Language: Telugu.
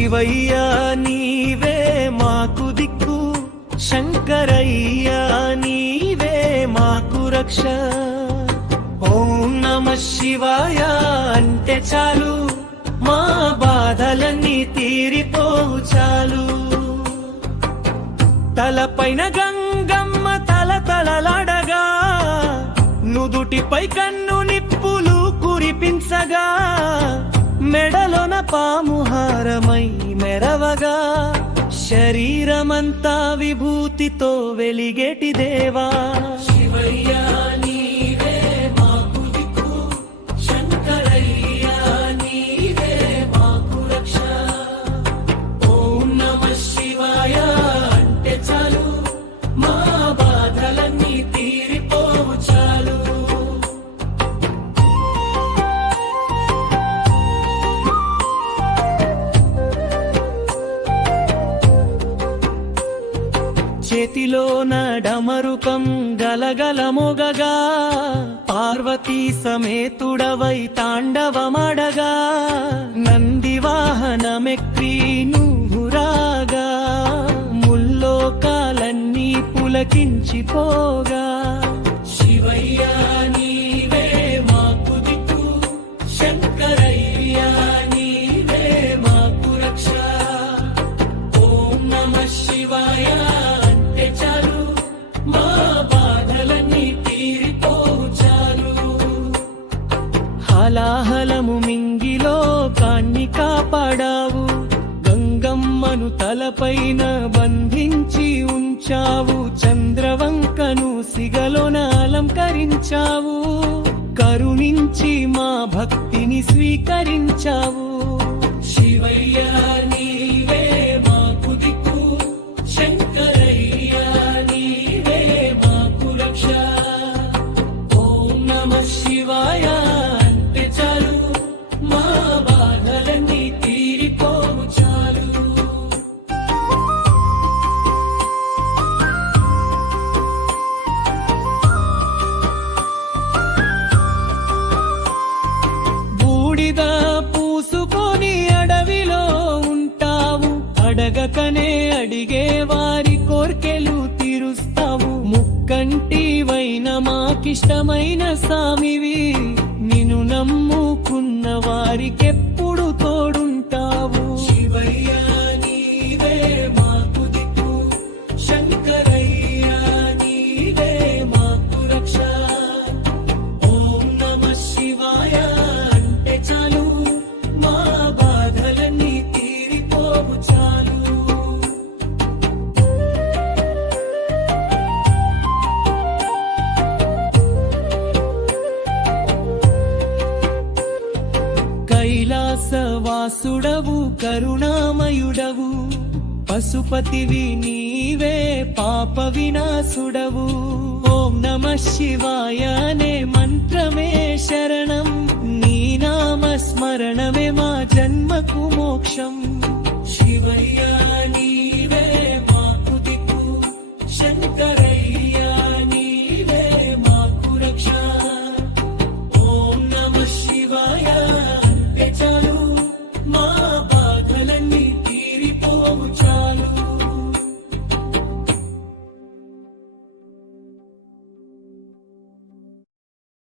శివయ్యా నీవే మాకు దిక్కు. శంకరయ్య నీవే మాకు రక్ష. ఓం నమ శివాయ అంటే చాలు. మా బాధలన్నీ తీరిపోవు చాలు. తలపైన గంగమ్మ తల తలలాడగా. నుదుటిపై కన్ను నిప్పులు కురిపించగా. మెడలోన పాముహారమై మెరవగా శరీరమంతా విభూతితో వెలిగేటి దేవా. శివయ్యాని చేతిలో డమరుకం గలగల మొగగా. పార్వతీ సమేతుడవై తాండవమడగా. నంది వాహనమెక్కి నువ్వు రాగా ముల్లోకాలన్నీ పులకించిపోగా. శివయ్యా నీవే మాకు దిక్కు. శంకరయ్య. కాపాడావు గంగమ్మను తలపైన బంధించి ఉంచావు చంద్రవంకను సిగలోన అలంకరించావు. కరుణించి మా భక్తిని స్వీకరించి అడగకనే అడిగే వారి కోర్కెలు తీరుస్తావు. ముక్కంటివైన మాకిష్టమైన సామివి. నిన్ను నమ్ముకున్న వారికెప్పుడు తోడు కైలాసవాసుడవు కరుణామయుడవు. పశుపతివి నీవే పాప వినాశుడవు. ఓం నమ శివాయనే మంత్రమే శరణం. నీ నామ స్మరణమే మా జన్మకు మోక్షం. శివయ్య అంటే